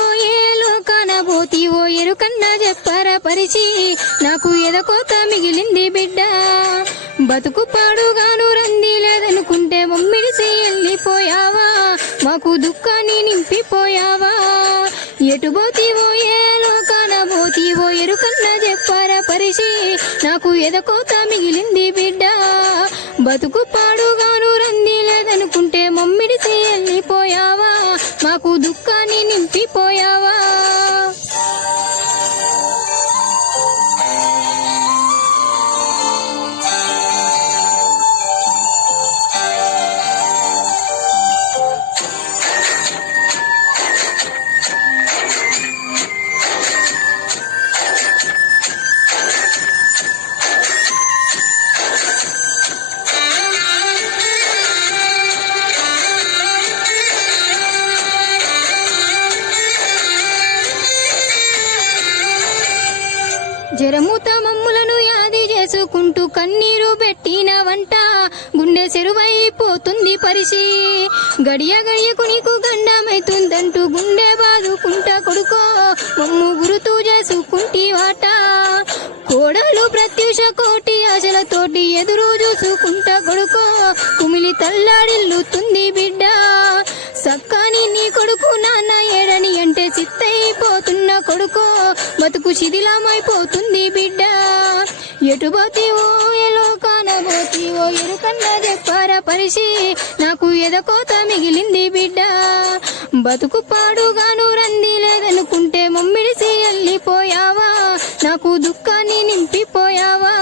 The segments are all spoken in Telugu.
పోతీవో ఏ లోకాన పోతీవో ఎరుకన్నా చెప్పారా పరిచి నాకు ఎదకోత మిగిలింది బిడ్డ బతుకు పాడుగాను రంది లేదనుకుంటే మమ్మిడిసి వెళ్ళిపోయావా మాకు దుఃఖాన్ని నింపిపోయావా ఎటు పోతీవో ఏ లోకాన పోతీవో ఎరుకన్నా చెప్పారా పరిచి నాకు ఎదకోత మిగిలింది బిడ్డ బతుకు పాడుగాను రంది లేదనుకుంటే మమ్మిడిసి వెళ్ళిపోయావా మాకు దుఃఖాన్ని నింపిపోయావా జరముత మమ్ములను యాది చేసుకుంటూ కన్నీరు పెట్టిన వంట గుండె చెరువైపోతుంది పరిచి గడియ గడియకు నీకు గండమైతుందంటూ గుండె బాదుకుంటా కొడుకో మమ్ము గురుతూ చేసుకుంటి వాట కోడలు ప్రత్యూష కోటి ఆశలతోటి ఎదురు చూసుకుంటా కొడుకో కుమిలి తల్లాడిల్లుతుంది బిడ్డ సక్కాని నీ కొడుకు నాన్న ఏడని అంటే చిత్తైపోతున్న కొడుకో బతుకు శిథిలమైపోతుంది బిడ్డ ఎటు పోతీవో ఏ లోకాన పోతీవో ఎరుకన్నా చెప్పారా పరిచి నాకు ఎదకోత మిగిలింది బిడ్డ బతుకు పాడుగాను రంది లేదనుకుంటే మమ్మిడిసి వెళ్ళిపోయావా నాకు దుఃఖాన్ని నింపిపోయావా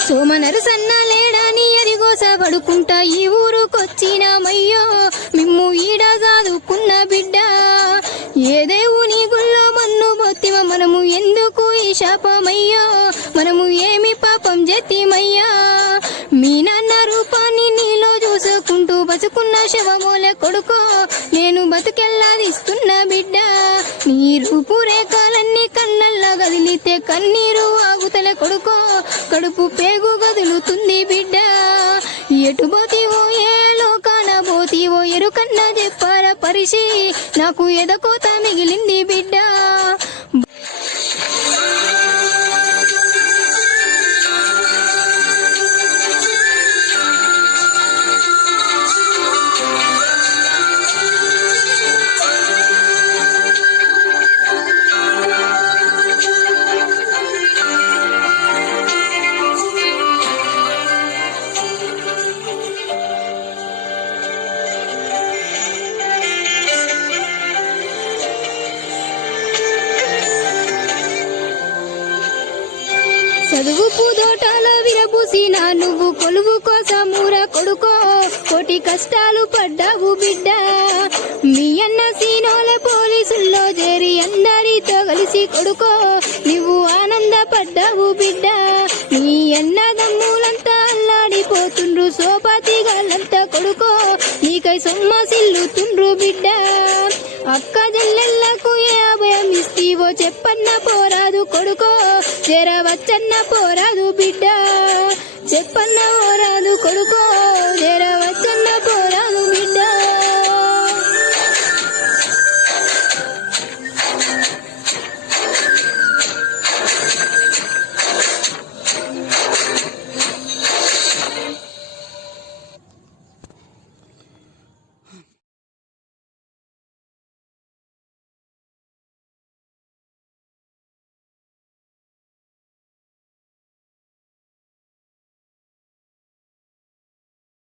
సోమనరు సన్న లేడాని అరిగోస పడుకుంటా ఈ ఊరుకొచ్చినామయ్యో మిమ్ము ఈడ చదువుకున్న బిడ్డ ఏ దేవుని గుళ్ళో మన్ను బొత్తివ మనము ఎందుకు ఈ శాపమయ్యో మనము ఏమి పాపం చేతిమయ్యా మీ నాన్న రూపాన్ని నీలో చూసుకుంటూ బతుకున్న శవమోలే కొడుకో నేను బతుకెల్లాదిస్తున్న బిడ్డ నీ రూపు రేఖలన్నీ కన్నల్లా గదిలితే కన్నీరు ఆగుతలే కొడుకో కడుపు పేగు గదులుతుంది బిడ్డ ఎటు పోతీవో ఏ లోకాన పోతీవో ఎరుకన్నా చెప్పారా పరిచి నాకు ఎదకోత మిగిలింది బిడ్డ చదువు పూదోటాల విరబూసిన నువ్వు కొలువు కోసమూర కొడుకో కోటి కష్టాలు పడ్డావు బిడ్డ మీ అన్న సీనోల పోలీసుల్లో చేరి అందరితో కలిసి కొడుకో నువ్వు ఆనందపడ్డావు బిడ్డ మీ అన్నదమ్ములంతా అల్లాడిపోతుండ్రు సోపాతిగాళ్ళంతా కొడుకో నీకై సొమ్మసిల్లుతుండ్రు బిడ్డ అక్క జల్లెళ్లకు ఏ అభయం ఇస్తీవో చెప్పన్న పోరాదు కొడుకో చేరవచ్చన్న పోరాదు బిడ్డ చెప్పన్న పోరాదు కొడుకో చేరవచ్చన్న